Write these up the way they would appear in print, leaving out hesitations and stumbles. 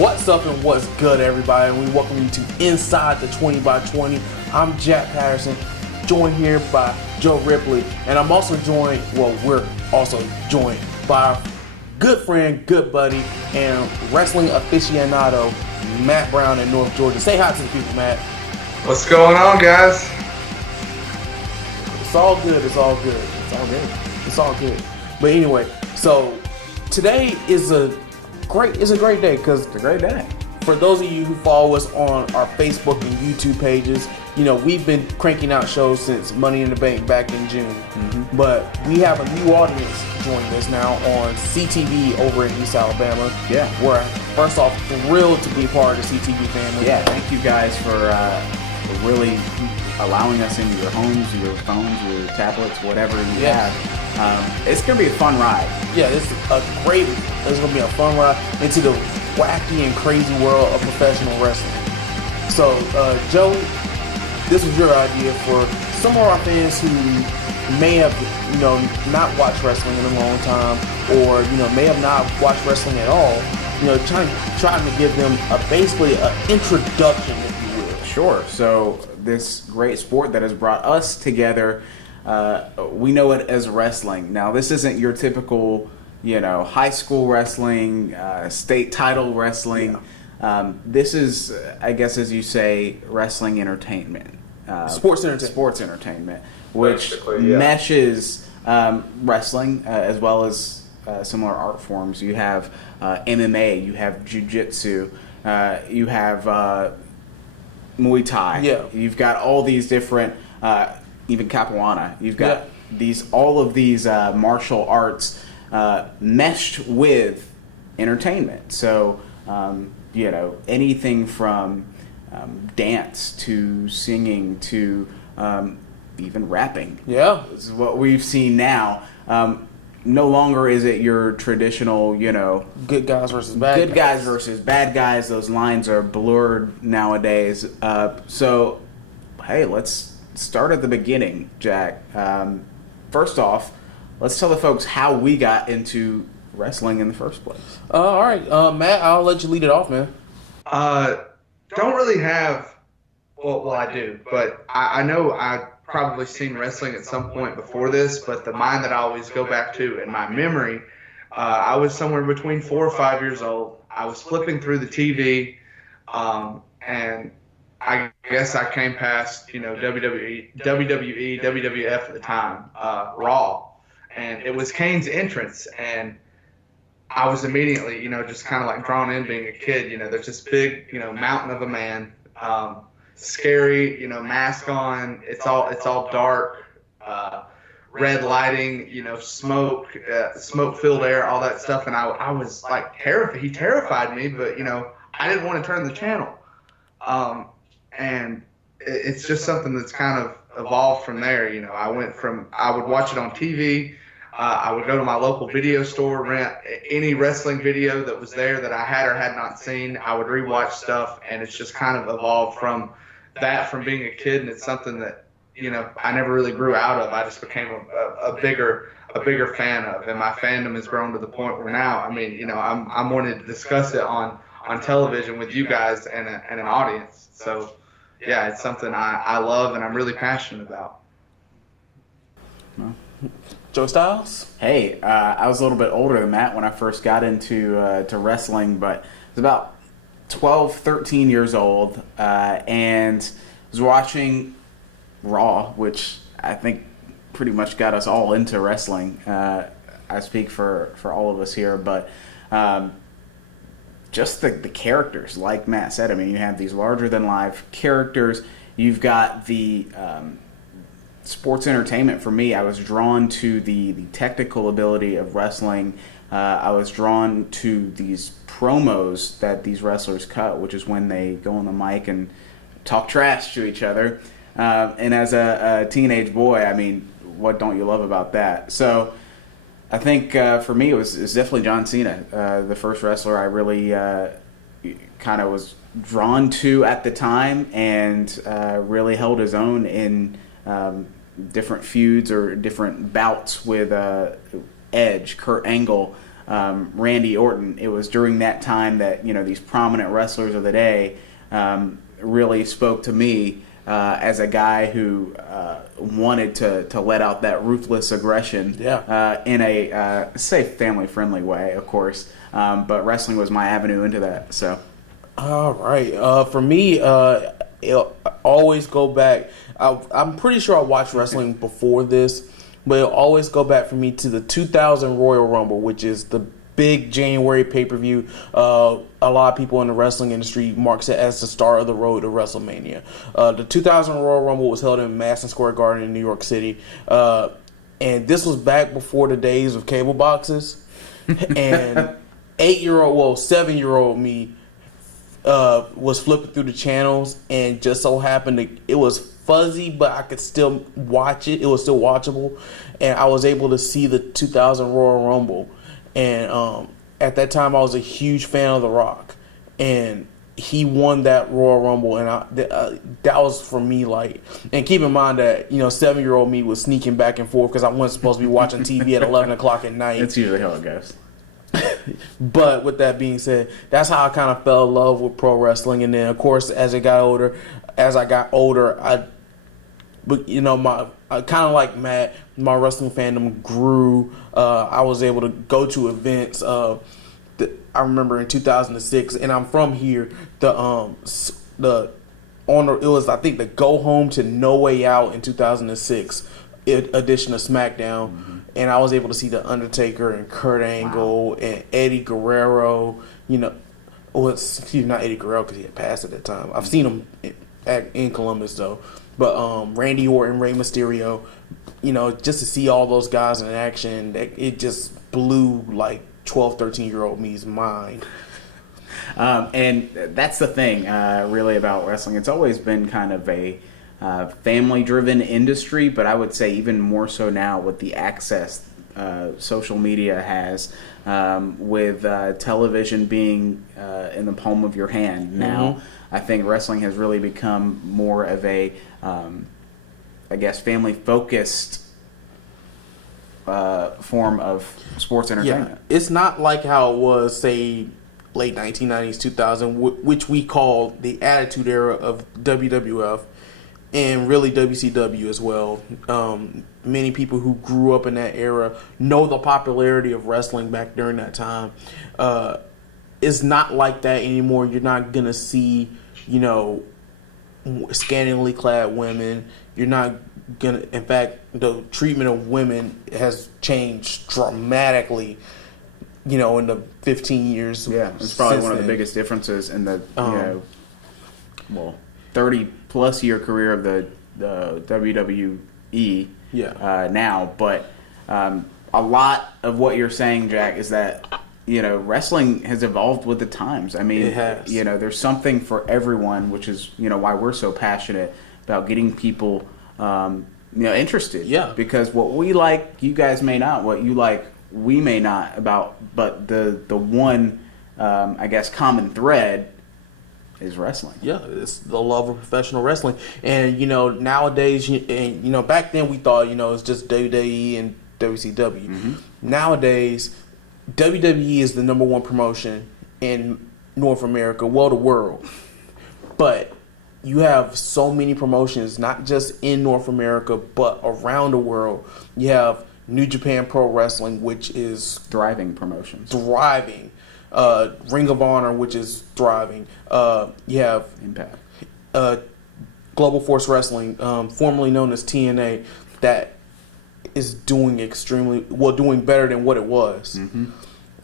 What's up and what's good, everybody? And we welcome you to Inside the 20 by 20. I'm Jack Patterson, joined here by Joe Ripley, and I'm also joined, we're also joined by our good friend, good buddy, and wrestling aficionado, Matt Brown in North Georgia. Say hi to the people, Matt. What's going on, guys? It's all good. It's all good. It's all good. It's all good. But anyway, so today is a great day because it's a great day. For those of you who follow us on our Facebook and YouTube pages, you know, we've been cranking out shows since Money in the Bank back in June. Mm-hmm. But we have a new audience joining us now on CTV over in East Alabama. Yeah. We're, first off, thrilled to be part of the CTV family. Yeah, thank you guys for really allowing us into your homes, your phones, your tablets, whatever you have. It's going to be a fun ride. Yeah, it's going to be a fun ride into the wacky and crazy world of professional wrestling. So, Joe, this was your idea for some of our fans who may have, not watched wrestling in a long time, or, may have not watched wrestling at all, trying to give them basically an introduction, if you will. Sure. So, this great sport that has brought us together, we know it as wrestling. Now, this isn't your typical, high school wrestling, state title wrestling. Yeah. This is, I guess, as you say, wrestling entertainment. Sports entertainment. Sports entertainment, which meshes wrestling as well as similar art forms. You have MMA, you have jiu-jitsu, you have Muay Thai. Yeah. You've got all these different, even Capoeira. You've got all of these martial arts meshed with entertainment. So, anything from dance to singing to even rapping. Yeah. This is what we've seen now. No longer is it your traditional, good guys versus bad guys. Those lines are blurred nowadays. So, hey, let's start at the beginning, Jack. First off, let's tell the folks how we got into wrestling in the first place. All right, Matt, I'll let you lead it off, man. Don't really have, well, I do, but I know I've probably seen wrestling at some point before this, but the mind that I always go back to in my memory, I was somewhere between 4 or 5 years old. I was flipping through the TV, and I guess I came past, WWE, WWF at the time, Raw, and it was Kane's entrance, and I was immediately, just kind of like drawn in being a kid. There's this big, mountain of a man, scary, mask on. It's all dark, red lighting, smoke, smoke-filled air, all that stuff. And I was like terrified. He terrified me, but I didn't want to turn the channel. And it's just something that's kind of evolved from there. I would watch it on TV. I would go to my local video store, rent any wrestling video that was there that I had or had not seen. I would rewatch stuff, and it's just kind of evolved from being a kid, and it's something that, I never really grew out of. I just became a bigger fan of, and my fandom has grown to the point where now, I'm wanting to discuss it on television with you guys and an audience. So, yeah, it's something I love and I'm really passionate about. Joe Styles? Hey, I was a little bit older than Matt when I first got into to wrestling, but I was about 12, 13 years old, and was watching Raw, which I think pretty much got us all into wrestling. I speak for all of us here, but just the characters, like Matt said. You have these larger-than-life characters. You've got the sports entertainment. For me, I was drawn to the technical ability of wrestling. I was drawn to these promos that these wrestlers cut, which is when they go on the mic and talk trash to each other. And as a teenage boy, what don't you love about that? So I think for me, it was definitely John Cena, the first wrestler I really kind of was drawn to at the time, and really held his own in different feuds or different bouts with Edge, Kurt Angle, Randy Orton, it was during that time that, you know, these prominent wrestlers of the day really spoke to me as a guy who wanted to let out that ruthless aggression in a safe, family-friendly way, of course. But wrestling was my avenue into that. So, all right. For me, it'll always go back. I'm pretty sure I watched wrestling before this, but it'll always go back for me to the 2000 Royal Rumble, which is the big January pay-per-view. A lot of people in the wrestling industry marks it as the start of the road to WrestleMania. The 2000 Royal Rumble was held in Madison Square Garden in New York City. And this was back before the days of cable boxes. And 7-year-old me was flipping through the channels, and just so happened it was fuzzy, but I could still watch it. It was still watchable. And I was able to see the 2000 Royal Rumble. And at that time, I was a huge fan of The Rock, and he won that Royal Rumble, and that was for me. Like, and keep in mind that, you know, 7-year-old me was sneaking back and forth because I wasn't supposed to be watching TV at 11 o'clock at night. that's usually how it goes. But with that being said, that's how I kind of fell in love with pro wrestling. And then, of course, as I got older, but you know, kind of like Matt, my wrestling fandom grew. I was able to go to events. I remember in 2006, and I'm from here. It was, I think, the Go Home to No Way Out in 2006 edition of SmackDown, and I was able to see the Undertaker and Kurt Angle and Eddie Guerrero. You know, not Eddie Guerrero because he had passed at that time. I've seen him in Columbus though. But Randy Orton, Rey Mysterio, you know, just to see all those guys in action, it just blew like 12, 13-year-old me's mind. And that's the thing, really, about wrestling. It's always been kind of a family-driven industry, but I would say even more so now with the access social media has, with television being in the palm of your hand now. Mm-hmm. I think wrestling has really become more of a, I guess, family-focused form of sports entertainment. Yeah. It's not like how it was, say, late 1990s, 2000, which we call the Attitude Era of WWF, and really WCW as well. Many people who grew up in that era know the popularity of wrestling back during that time. It's not like that anymore. You're not going to see, you know, scantily clad women. You're not going to, in fact, the treatment of women has changed dramatically, you know, in the 15 years. Yeah, it's probably one of the biggest differences in the, 30-plus year career of the WWE now. But a lot of what you're saying, Jack, is that, you know, wrestling has evolved with the times. I mean, it has. You know, there's something for everyone, which is, you know, why we're so passionate about getting people, you know, interested. Yeah. Because what we like, you guys may not. What you like, we may not. But the one, I guess, common thread is wrestling. Yeah, it's the love of professional wrestling. And, you know, nowadays, you know, back then we thought, you know, it's just WWE and WCW. Mm-hmm. Nowadays, WWE is the number one promotion in North America, well, the world. But you have so many promotions, not just in North America, but around the world. You have New Japan Pro Wrestling, which is thriving promotions. Ring of Honor, which is thriving. You have Impact. Global Force Wrestling, formerly known as TNA, that is doing doing better than what it was. Mm-hmm.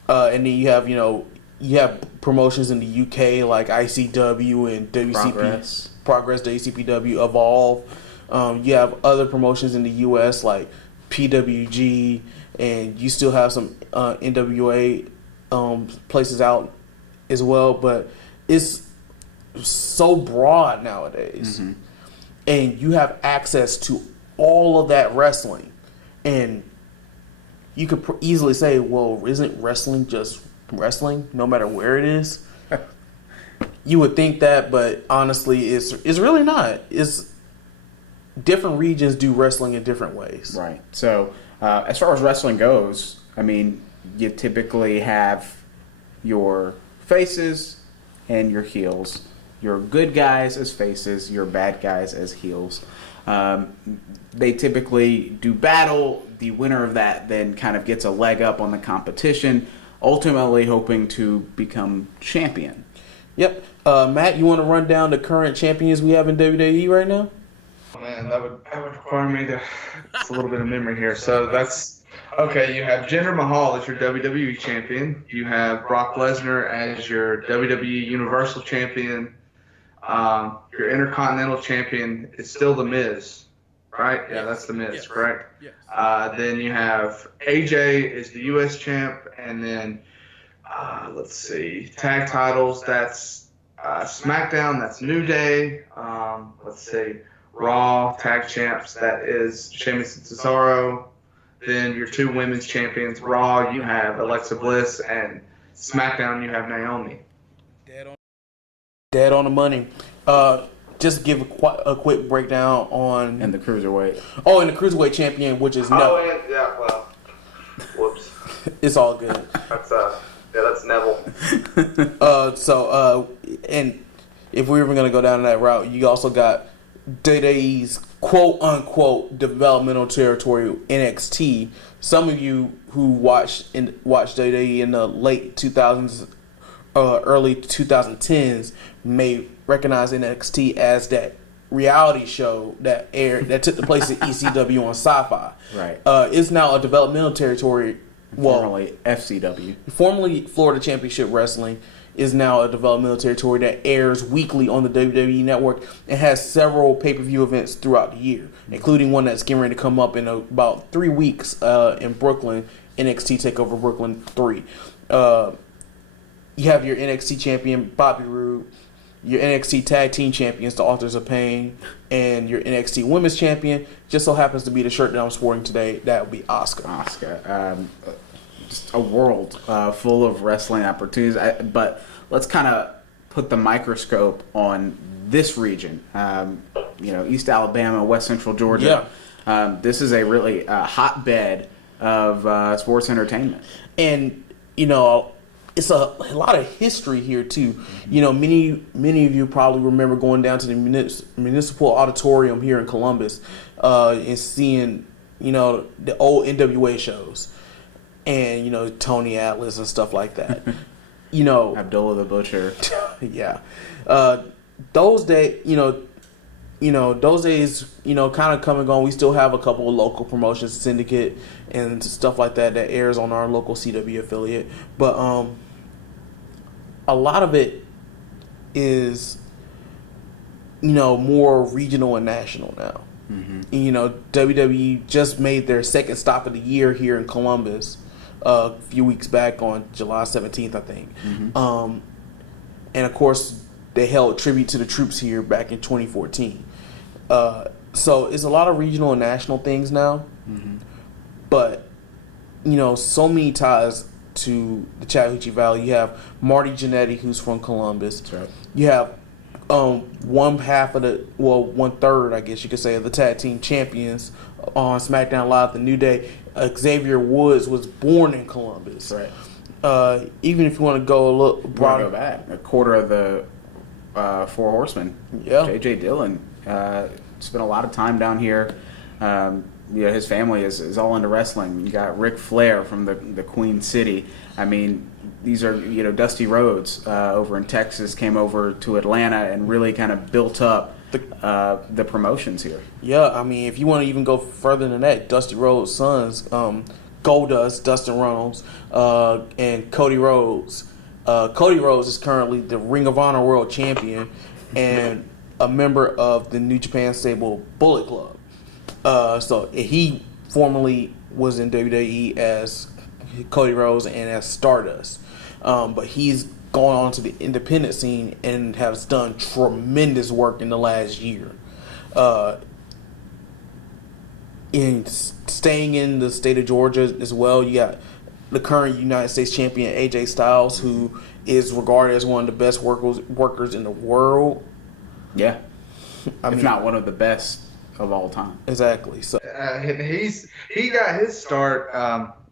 And then you have, you have promotions in the UK like ICW and WCP, Progress, WCPW, Evolve. You have other promotions in the US like PWG, and you still have some NWA places out as well. But it's so broad nowadays, mm-hmm. and you have access to all of that wrestling, and you could easily say, well, isn't wrestling just wrestling no matter where it is? You would think that, but honestly, it's really not. It's different regions do wrestling in different ways. Right. So as far as wrestling goes, I mean, you typically have your faces and your heels. Your good guys as faces, your bad guys as heels. They typically do battle. The winner of that then kind of gets a leg up on the competition, ultimately hoping to become champion. Yep. Matt, you want to run down the current champions we have in WWE right now? Oh, man, that would require me to. It's a little bit of memory here. So that's okay. You have Jinder Mahal as your WWE champion. You have Brock Lesnar as your WWE Universal champion. Your Intercontinental champion is still The Miz, right? Yeah, that's The Miz, correct? Yes. Then you have AJ is the U.S. champ, and then let's see, tag titles. That's SmackDown. That's New Day. Let's see, Raw tag champs. That is Sheamus and Cesaro. Then your two women's champions. Raw, you have Alexa Bliss, and SmackDown, you have Naomi. Dead on the money. Just give a quick breakdown on And the Cruiserweight. Oh, and the Cruiserweight champion, which is Neville. Oh, yeah, well, whoops. It's all good. That's Neville. And if we're even gonna go down that route, you also got WWE's quote unquote developmental territory NXT. Some of you who watched WWE in the late 2000s, early 2010s may recognize NXT as that reality show that took the place of ECW on Sci-Fi. Right. It's now a developmental territory. Formerly FCW. Formerly Florida Championship Wrestling is now a developmental territory that airs weekly on the WWE Network and has several pay-per-view events throughout the year, including one that's getting ready to come up in about 3 weeks in Brooklyn, NXT TakeOver Brooklyn 3. You have your NXT champion, Bobby Roode, your NXT Tag Team Champions, the Authors of Pain, and your NXT Women's Champion just so happens to be the shirt that I'm sporting today. That would be Asuka. Just a world full of wrestling opportunities. But let's kind of put the microscope on this region. East Alabama, West Central Georgia. Yeah. This is a really hotbed of sports entertainment. And, it's a lot of history here too. Many of you probably remember going down to the municipal auditorium here in Columbus and seeing, the old NWA shows and, Tony Atlas and stuff like that. Abdullah the Butcher. Yeah. Those days, those days, kind of come and go. We still have a couple of local promotions, Syndicate and stuff like that airs on our local CW affiliate. But a lot of it is, more regional and national now. Mm-hmm. And, WWE just made their second stop of the year here in Columbus a few weeks back on July 17th, I think. Mm-hmm. And, of course, they held tribute to the troops here back in 2014. So it's a lot of regional and national things now. Mm-hmm. But, so many ties to the Chattahoochee Valley. You have Marty Jannetty, who's from Columbus. That's right. You have one third, I guess you could say, of the tag team champions on SmackDown Live, The New Day. Xavier Woods was born in Columbus. Right. Even if you want to go a little broader, go back a quarter of the Four Horsemen. Yeah. J.J. Dillon spent a lot of time down here. His family is all into wrestling. You got Ric Flair from the Queen City. I mean, these are, Dusty Rhodes over in Texas came over to Atlanta and really kind of built up the promotions here. Yeah, I mean, if you want to even go further than that, Dusty Rhodes' sons, Goldust, Dustin Runnels, and Cody Rhodes. Cody Rhodes is currently the Ring of Honor World Champion and a member of the New Japan stable Bullet Club. So he formerly was in WWE as Cody Rhodes and as Stardust. But he's gone on to the independent scene and has done tremendous work in the last year. In staying in the state of Georgia as well, you got the current United States champion AJ Styles, who is regarded as one of the best workers in the world. Yeah. If not one of the best of all time. Exactly. So he got his start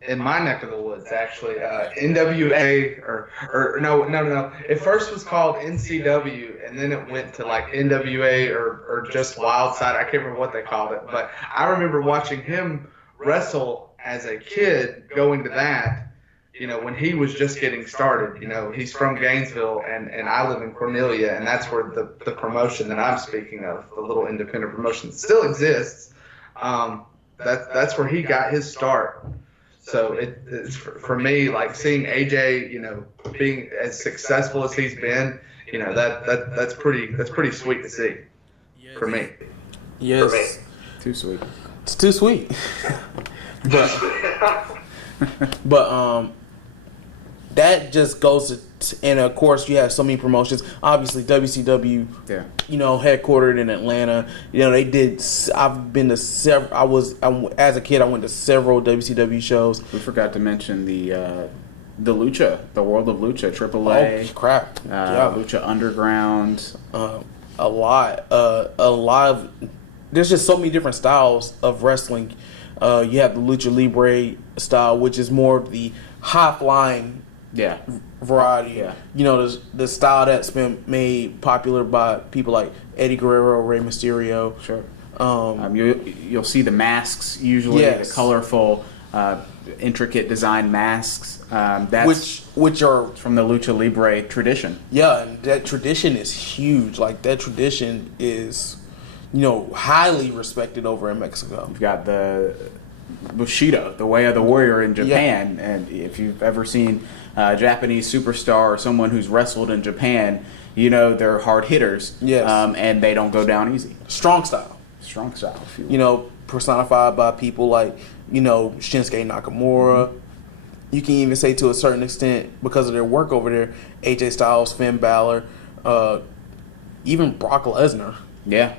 in my neck of the woods, actually. NWA or no. It first was called NCW, and then it went to like NWA or just Wild Side. I can't remember what they called it, but I remember watching him wrestle as a kid, going to that. You know, when he was just getting started. You know, he's from Gainesville, and I live in Cornelia, and that's where the promotion that I'm speaking of, the little independent promotion, still exists. That's where he got his start. So it's for me, like seeing AJ, you know, being as successful as he's been, you know, that's pretty sweet to see for me. Yes, for me. Too sweet. It's too sweet. but that just goes to, and of course you have so many promotions. Obviously WCW, you know, headquartered in Atlanta. You know, they did. I've been to several. As a kid, I went to several WCW shows. We forgot to mention the Lucha, the World of Lucha, AAA. Oh crap! Lucha Underground. A lot of. There's just so many different styles of wrestling. You have the Lucha Libre style, which is more of the high flying variety. Yeah. You know, the style that's been made popular by people like Eddie Guerrero, Rey Mysterio. Sure. You'll see the masks usually, the colorful, intricate design masks. That's which are from the Lucha Libre tradition. Yeah, and that tradition is huge. Like that tradition is, you know, highly respected over in Mexico. You've got the Bushido, the Way of the Warrior in Japan, and if you've ever seen a Japanese superstar or someone who's wrestled in Japan, you know they're hard hitters. Yes. And they don't go down easy. Strong style. Strong style. You know, personified by people like, you know, Shinsuke Nakamura. Mm-hmm. You can even say to a certain extent, because of their work over there, AJ Styles, Finn Balor, even Brock Lesnar. Yeah.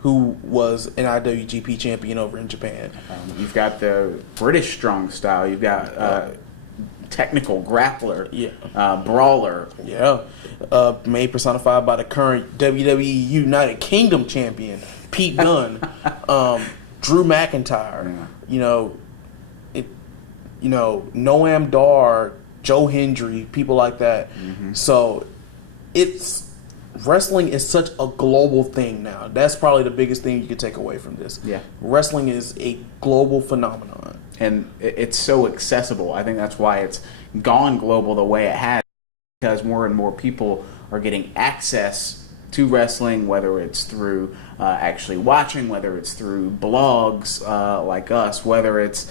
Who was an IWGP champion over in Japan. You've got the British strong style. You've got technical grappler, brawler. Yeah. Made personified by the current WWE United Kingdom champion, Pete Dunne, Drew McIntyre. Yeah. Noam Dar, Joe Hendry, people like that. Mm-hmm. So wrestling is such a global thing now. That's probably the biggest thing you could take away from this. Yeah. Wrestling is a global phenomenon. And it's so accessible. I think that's why it's gone global the way it has, because more and more people are getting access to wrestling, whether it's through actually watching, whether it's through blogs like us, whether it's,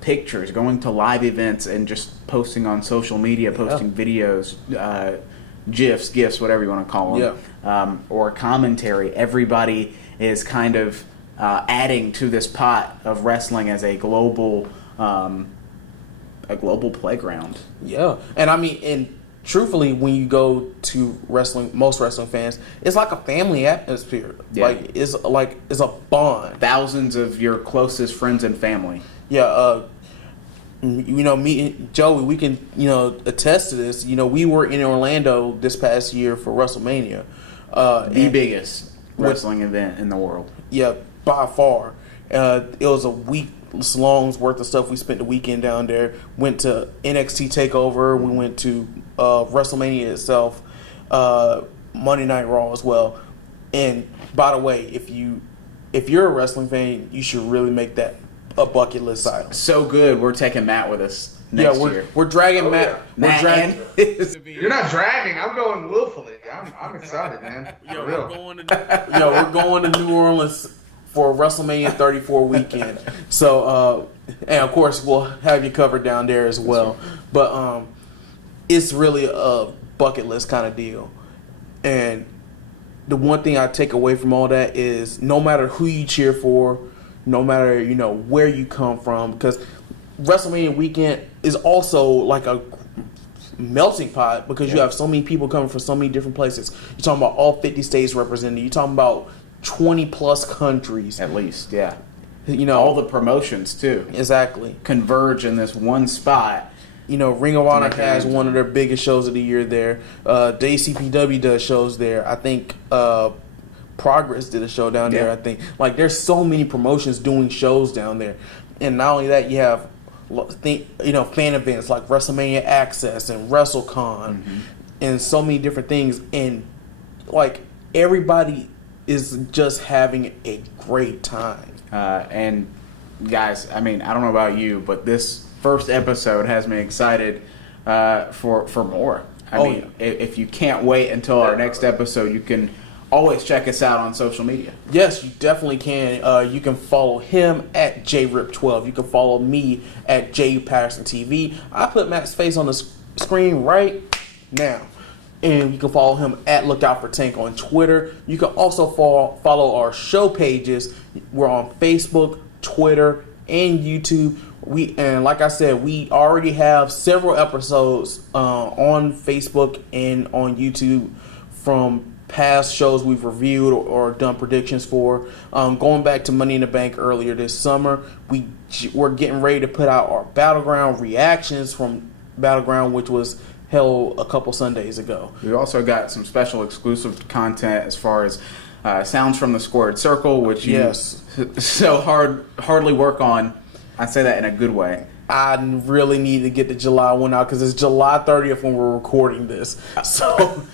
pictures, going to live events and just posting on social media, posting videos, GIFs, whatever you want to call them, or commentary. Everybody is kind of adding to this pot of wrestling as a global playground. Yeah, and I mean, and truthfully, when you go to wrestling, most wrestling fans, it's like a family atmosphere. Yeah. It's a bond. Thousands of your closest friends and family. Yeah. Me and Joey, we can, attest to this. We were in Orlando this past year for WrestleMania. The biggest wrestling event in the world. Yeah, by far. It was a week's long's worth of stuff. We spent the weekend down there. Went to NXT TakeOver. We went to WrestleMania itself. Monday Night Raw as well. And by the way, if you're a wrestling fan, you should really make that a bucket list item. So good. We're taking Matt with us next year. We're dragging Matt. Yeah. We're dragging. You're not dragging. I'm going willfully. I'm excited, man. We're going to New Orleans for WrestleMania 34 weekend. So, and of course, we'll have you covered down there as well. But it's really a bucket list kind of deal. And the one thing I take away from all that is no matter who you cheer for, no matter, where you come from, because WrestleMania weekend is also like a melting pot because you have so many people coming from so many different places. You're talking about all 50 states represented. You're talking about 20 plus countries. At least, yeah. All the promotions, too. Exactly. Converge in this one spot. Ring of Honor has one of their biggest shows of the year there. The ACPW does shows there. I think Progress did a show down there. Yeah. I think like there's so many promotions doing shows down there, and not only that, you have fan events like WrestleMania Access and WrestleCon, and so many different things, and like everybody is just having a great time. And guys, I mean, I don't know about you, but this first episode has me excited for more. I mean, if you can't wait until our next episode, you can always check us out on social media. Yes, you definitely can. You can follow him at JRip12. You can follow me at Jack Patterson TV. I put Matt's face on the screen right now. And you can follow him at Lookout for Tank on Twitter. You can also follow our show pages. We're on Facebook, Twitter, and YouTube. And like I said, we already have several episodes on Facebook and on YouTube from past shows we've reviewed or done predictions for. Going back to Money in the Bank earlier this summer, we're getting ready to put out our Battleground reactions from Battleground, which was held a couple Sundays ago. We've also got some special exclusive content as far as Sounds from the Squared Circle, which you so hardly work on. I say that in a good way. I really need to get the July one out because it's July 30th when we're recording this. So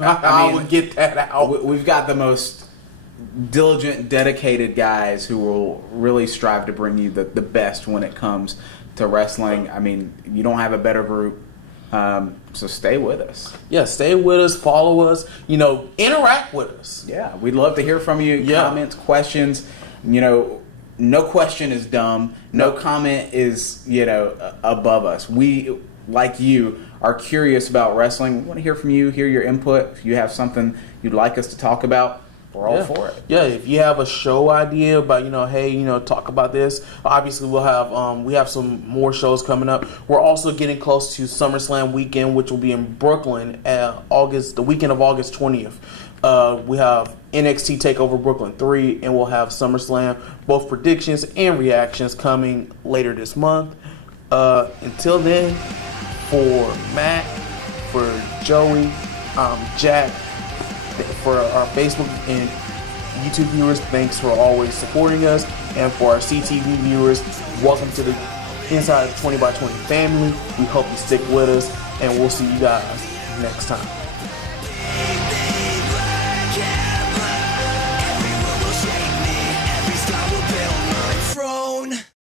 I will get that out. We've got the most diligent, dedicated guys who will really strive to bring you the best when it comes to wrestling. I mean, you don't have a better group. So stay with us. Yeah, stay with us, follow us, interact with us. Yeah, we'd love to hear from you. Comments, questions. No question is dumb. No comment is, above us. We, like you, are curious about wrestling. We want to hear from you, hear your input. If you have something you'd like us to talk about, we're all for it. Yeah, if you have a show idea about, talk about this. Obviously, we have some more shows coming up. We're also getting close to SummerSlam weekend, which will be in Brooklyn the weekend of August 20th. We have NXT TakeOver Brooklyn 3, and we'll have SummerSlam, both predictions and reactions coming later this month. Until then, for Matt, for Joey, Jack, for our Facebook and YouTube viewers, thanks for always supporting us. And for our CTV viewers, welcome to the Inside 20 by 20 family. We hope you stick with us, and we'll see you guys next time.